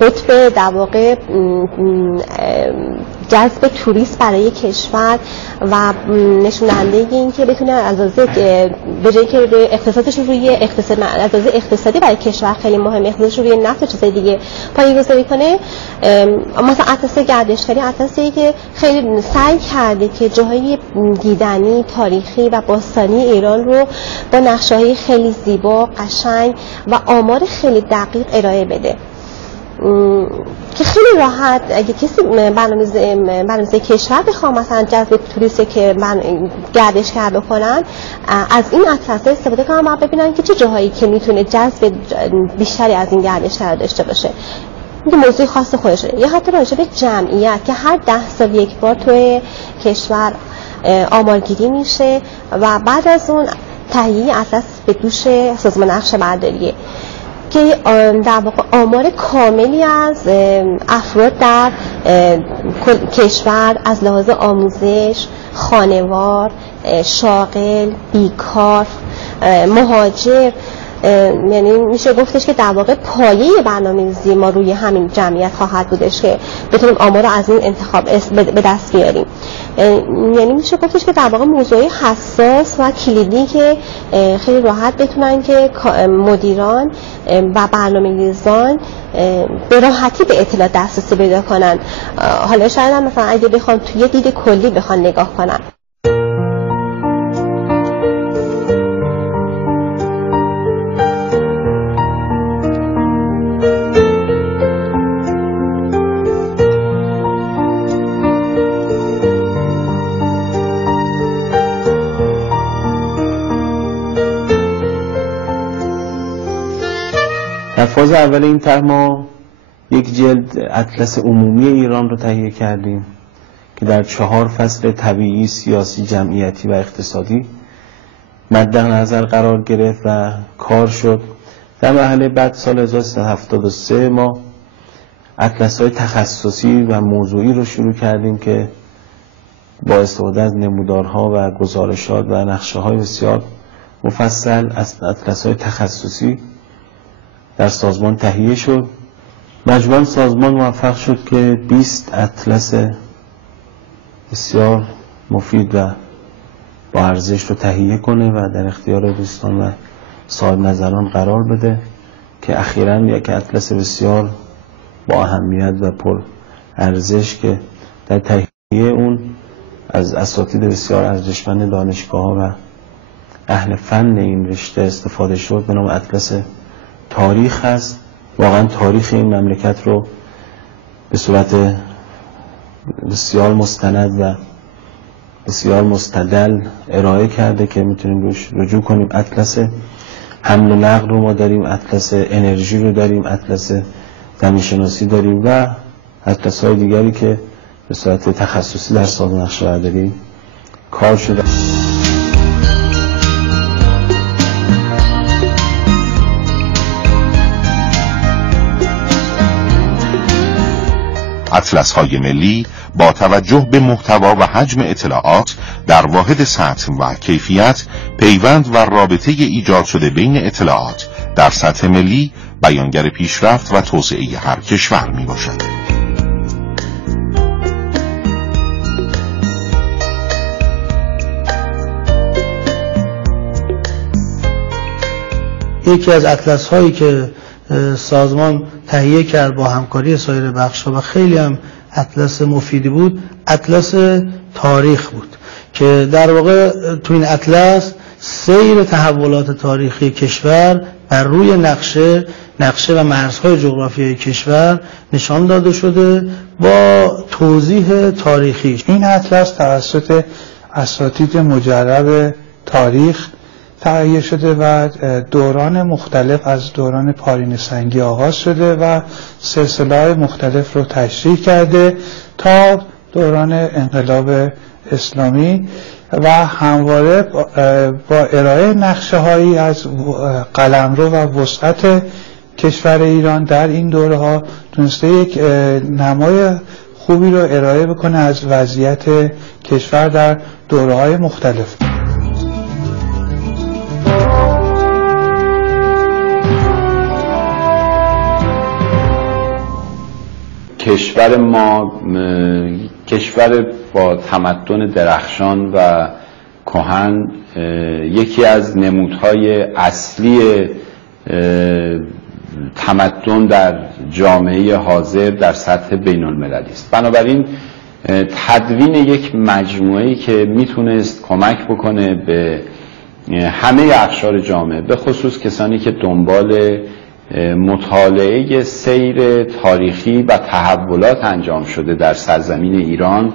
قطب در واقع جذب توریست برای کشور و نشون دهنده این که بتونه از لحاظ به جایی که روی اقتصادش روی اقتصاد از لحاظ اقتصادی برای کشور خیلی مهمه، اقتصادش روی نفت و چیزای دیگه پایه‌گذاری کنه. مثلا اطلس گردشگری اطلسی که خیلی سعی کرده که جاهای دیدنی تاریخی و باستانی ایران رو با نقشه‌های خیلی زیبا، قشنگ و آمار خیلی دقیق ارائه بده که خیلی راحت اگه کسی برنامه‌ریزی کشور بخوام مثلا جذب توریستی که گردشگر بکنن از این اطلس استفاده کنن و ببینن که چه جاهایی که میتونه جذب بیشتری از این گردشگر داشته باشه. این موضوع خاص خودشه. یا حتی راجع به جمعیت که هر 10 سال یک بار توی کشور آمارگیری میشه و بعد از اون تهیه اطلس به دوش سازمان نقشه برداریه که در واقع آمار کاملی از افراد در کشور از لحاظ آموزش، خانوار، شاغل، بیکار، مهاجر، یعنی میشه گفتش که در واقع پایه برنامه‌ریزی ما روی همین جمعیت خواهد بودش که بتونیم آمار رو از این انتخاب به دست بیاریم. یعنی میشه گفتش که در واقع موضوعی حساس و کلیدی که خیلی راحت بتونن که مدیران و برنامه‌ریزان به راحتی به اطلاع دسترسی پیدا کنن. حالا شاید هم مثلا اگه بخوان توی دید کلی بخوان نگاه کنن. در فاز اول این طرح ما یک جلد اطلس عمومی ایران رو تهیه کردیم که در 4 فصل طبیعی، سیاسی، جمعیتی و اقتصادی مد نظر قرار گرفت و کار شد. در مرحله بعد سال 1373 ما اطلس‌های تخصصی و موضوعی رو شروع کردیم که با استفاده از نمودارها و گزارشات و نقشه‌های بسیار مفصل از اطلس‌های تخصصی در سازمان تهیه شد. مجموعاً سازمان موفق شد که 20 اطلس بسیار مفید و با ارزش رو تهیه کنه و در اختیار دوستان و صاحب نظران قرار بده که اخیراً یک اطلس بسیار با اهمیت و پر ارزش که در تهیه اون از اساتید بسیار ارزشمند دانشگاه‌ها و اهل فن این رشته استفاده شد به نام اطلس تاریخ هست. واقعا تاریخ این مملکت رو به صورت بسیار مستند و بسیار مستدل ارائه کرده که میتونیم روش رجوع کنیم. اطلس حمل و نقل رو ما داریم، اطلس انرژی رو داریم، اطلس زمین‌شناسی داریم و اطلس‌های دیگری که به صورت تخصصی در سازمان نقشه‌برداری کار شده. اطلس‌های ملی با توجه به محتوا و حجم اطلاعات در واحد سطح و کیفیت، پیوند و رابطه ایجاد شده بین اطلاعات در سطح ملی بیانگر پیشرفت و توسعه هر کشور می باشد. یکی از اطلس‌هایی که سازمان تهیه کرد با همکاری سایر بخش‌ها و خیلی هم اطلس مفیدی بود، اطلس تاریخ بود که در واقع تو این اطلس سیر تحولات تاریخی کشور بر روی نقشه و مرزهای جغرافیایی کشور نشان داده شده با توضیح تاریخی. این اطلس توسط اساتید مجرب تاریخ تهیه شده و دوران مختلف از دوران پارین سنگی آغاز شده و سلسله‌های مختلف رو تشریح کرده تا دوران انقلاب اسلامی و همواره با ارائه نقشه‌هایی از قلمرو و وسعت کشور ایران در این دوره‌ها تونسته یک نمای خوبی رو ارائه بکنه از وضعیت کشور در دوره‌های مختلف. کشور ما کشور با تمدن درخشان و کهن، یکی از نمودهای اصلی تمدن در جامعه حاضر در سطح بین المللی است. بنابراین تدوین یک مجموعه‌ای که میتونست کمک بکنه به همه اقشار جامعه، به خصوص کسانی که دنبال مطالعه سیر تاریخی و تحولات انجام شده در سرزمین ایران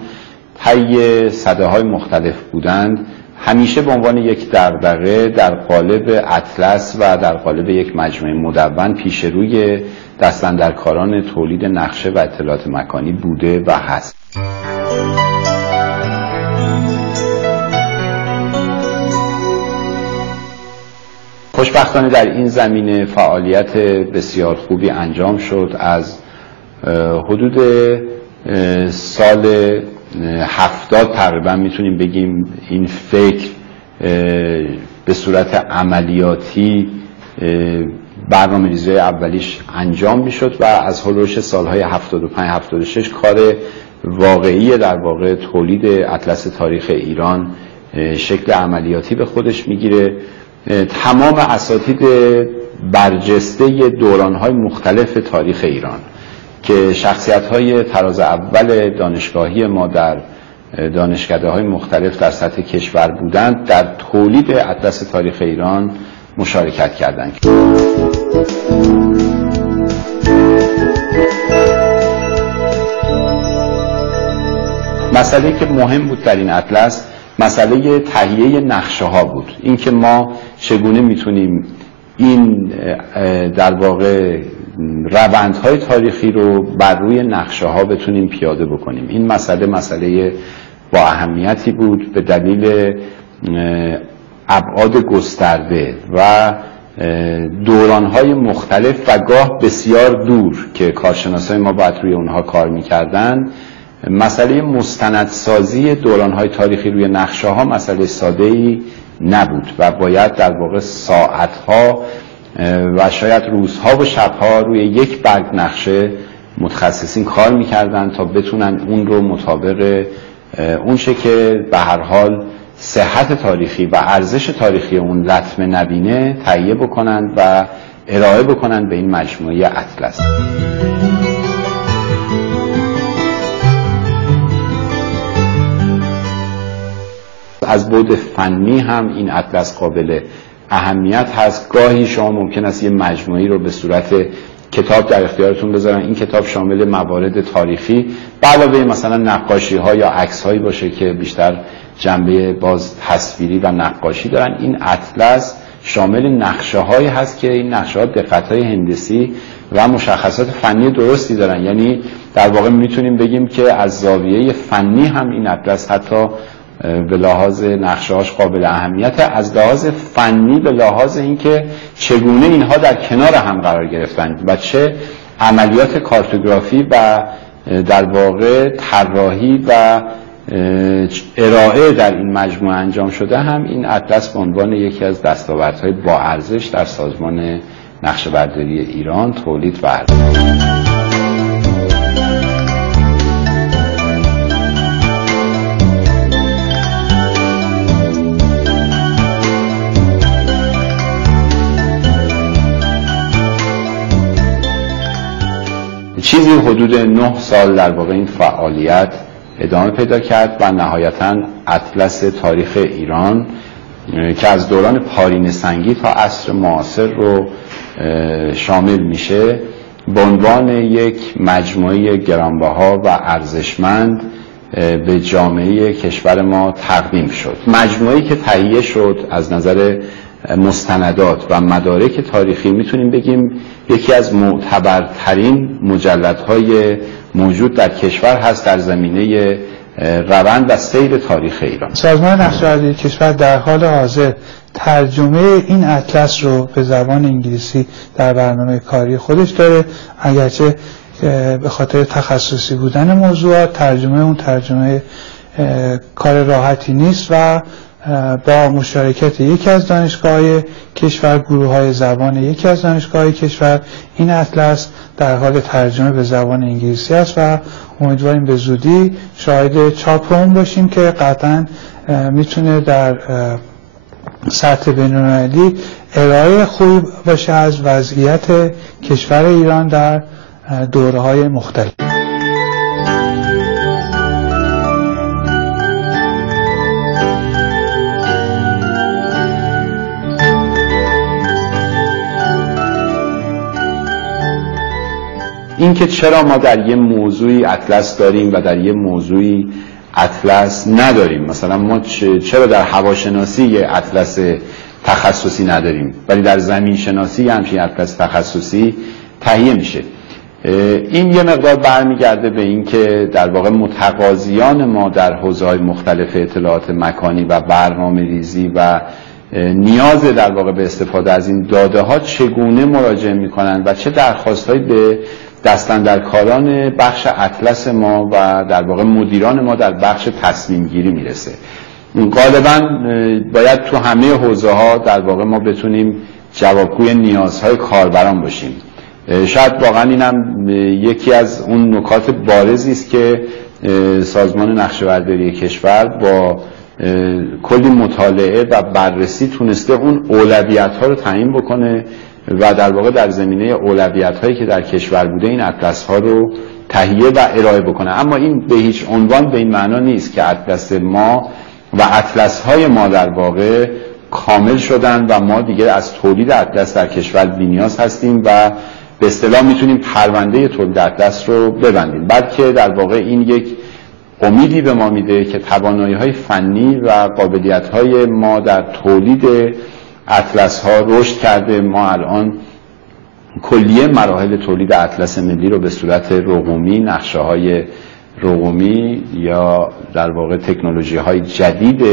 طی سده‌های مختلف بودند، همیشه به عنوان یک دغدغه در قالب اطلس و در قالب یک مجموعه مدون پیش روی دستاندرکاران تولید نقشه و اطلاعات مکانی بوده و هست. خوشبختانه در این زمینه فعالیت بسیار خوبی انجام شد. از حدود سال 70 تقریبا میتونیم بگیم این فکر به صورت عملیاتی برنامه‌ریزی اولیش انجام میشد و از هولوش سالهای 75-76 کار واقعی در واقع تولید اطلس تاریخ ایران شکل عملیاتی به خودش میگیره. تمام اساتید برجسته دوران‌های مختلف تاریخ ایران که شخصیت‌های تراز اول دانشگاهی ما در دانشکده‌های مختلف در سطح کشور بودند، در تولید اطلس تاریخ ایران مشارکت کردند. مسئله که مهم بود در این اطلس مسئله تهیه نقشه ها بود. اینکه ما چگونه میتونیم این در واقع روندهای تاریخی رو بر روی نقشه ها بتونیم پیاده بکنیم. این مسئله با اهمیتی بود به دلیل ابعاد گسترده و دورانهای مختلف و گاه بسیار دور که کارشناسای ما باید روی اونها کار میکردن. مسئله مستندسازی دورانهای تاریخی روی نقشه ها مسئله ساده‌ای نبود و باید در واقع ساعتها و شاید روزها و شبها روی یک برگ نقشه متخصصین کار میکردن تا بتونن اون رو مطابق اون چه که به هر حال صحت تاریخی و ارزش تاریخی اون لطمه نبینه تهیه بکنن و ارائه بکنن به این مجموعه اطلس. از بعد فنی هم این اطلس قابل اهمیت هست. گاهی شما ممکن است یه مجموعی رو به صورت کتاب در اختیارتون بذارن. این کتاب شامل موارد تاریخی به علاوه مثلا نقاشی ها یا عکس هایی باشه که بیشتر جنبه باز تصویری و نقاشی دارن. این اطلس شامل نقشه هایی هست که این نقشه ها دقت های هندسی و مشخصات فنی درستی دارن. یعنی در واقع میتونیم بگیم که از زاویه فنی هم این اطلس حتی به لحاظ نقشه‌هاش قابل اهمیت، از لحاظ فنی به لحاظ اینکه چگونه اینها در کنار هم قرار گرفتند و چه عملیات کارتوگرافی و در واقع طراحی و ارائه در این مجموعه انجام شده هم این اطلس به عنوان یکی از دستاوردهای با ارزش در سازمان نقشه‌برداری ایران تولید و ارائه. چیزی حدود 9 سال در واقع این فعالیت ادامه پیدا کرد و نهایتاً اطلس تاریخ ایران که از دوران پارینه سنگی تا عصر معاصر رو شامل میشه به عنوان یک مجموعه گرانبها و ارزشمند به جامعه کشور ما تقدیم شد. مجموعه‌ای که تهیه شد از نظر مستندات و مدارک تاریخی میتونیم بگیم یکی از معتبرترین مجلدهای موجود در کشور هست در زمینه روند و سیر تاریخ ایران. سازمان نقشه‌برداری کشور در حال حاضر ترجمه این اطلس رو به زبان انگلیسی در برنامه کاری خودش داره، اگرچه به خاطر تخصصی بودن موضوعات ترجمه کار راحتی نیست و با مشارکت یکی از دانشگاه‌های کشور، گروه‌های زبان یکی از دانشگاه‌های کشور، این اطلس در حال ترجمه به زبان انگلیسی است و امیدواریم به زودی شاهد چاپ اون باشیم که قطعا میتونه در سطح بین‌المللی ارائه خوبی باشه از وضعیت کشور ایران در دوره‌های مختلف. این که چرا ما در یه موضوعی اطلس داریم و در یه موضوعی اطلس نداریم، مثلا ما چرا در هواشناسی یه اطلس تخصصی نداریم ولی در زمین شناسی همچین اطلس تخصصی تهیه میشه. این یه مقدار برمیگرده به این که در واقع متقاضیان ما در حوزه‌های مختلف اطلاعات مکانی و برنامه‌ریزی و نیاز در واقع به استفاده از این داده ها چگونه مراجعه میکنن و چه درخواستهایی به دستاندرکاران بخش اطلس ما و در واقع مدیران ما در بخش تصمیم گیری میرسه. غالبا باید تو همه حوزه ها در واقع ما بتونیم جوابگوی نیازهای کاربران باشیم. شاید واقعا اینم یکی از اون نکات بارزی است که سازمان نقشه‌برداری کشور با کلی مطالعه و بررسی تونسته اون اولویت‌ها رو تعیین بکنه و در واقع در زمینه اولویت‌هایی که در کشور بوده این اطلس‌ها رو تهیه و ارائه بکنه. اما این به هیچ عنوان به این معنا نیست که اطلس ما و اطلس‌های ما در واقع کامل شدن و ما دیگه از تولید اطلس در کشور بی‌نیاز هستیم و به اصطلاح میتونیم پرونده تولید اطلس رو ببندیم، بلکه در واقع این یک امیدی به ما میده که توانایی‌های فنی و قابلیت‌های ما در تولید اطلس‌ها رشد کرده. ما الان کلیه مراحل تولید اطلس ملی رو به صورت رقمی، نقشه‌های رقمی یا در واقع تکنولوژی‌های جدید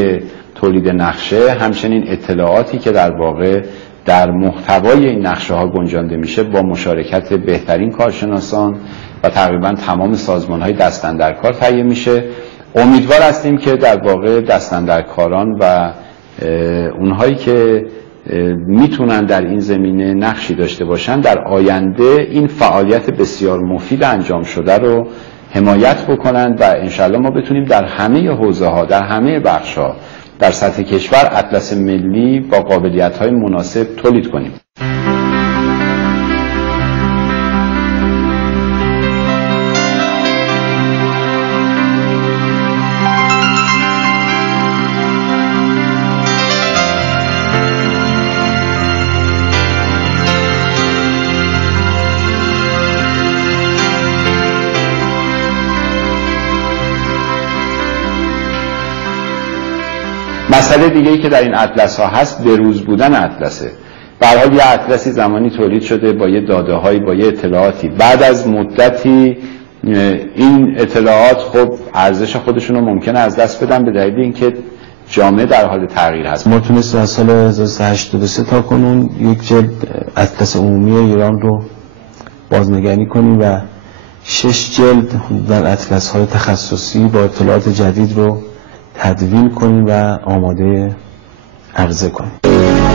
تولید نقشه، همچنین اطلاعاتی که در واقع در محتوای این نقشه‌ها گنجانده میشه با مشارکت بهترین کارشناسان و تقریبا تمام سازمان‌های دستاندرکار تهیه میشه. امیدوار هستیم که در واقع دستاندرکاران و اونهایی که میتونن در این زمینه نقشی داشته باشن در آینده این فعالیت بسیار مفید انجام شده رو حمایت بکنن و انشالله ما بتونیم در همه حوزه‌ها، در همه بخش‌ها در سطح کشور اطلس ملی با قابلیت‌های مناسب تولید کنیم. مسئله دیگه‌ای که در این اطلس ها هست بروز بودن اطلسه. به هر حال یه اطلسی زمانی تولید شده با یه داده‌هایی، با یه اطلاعاتی، بعد از مدتی این اطلاعات خب ارزش خودشون رو ممکنه از دست بدن به دلیل اینکه جامعه در حال تغییر هست. ما تونستیم از سال 1383 تا کنون یک جلد اطلس عمومی ایران رو بازنگری کنیم و 6 جلد در اطلس های تخصصی با اطلاعات جدید رو تدوین کنیم و آماده عرضه کنیم.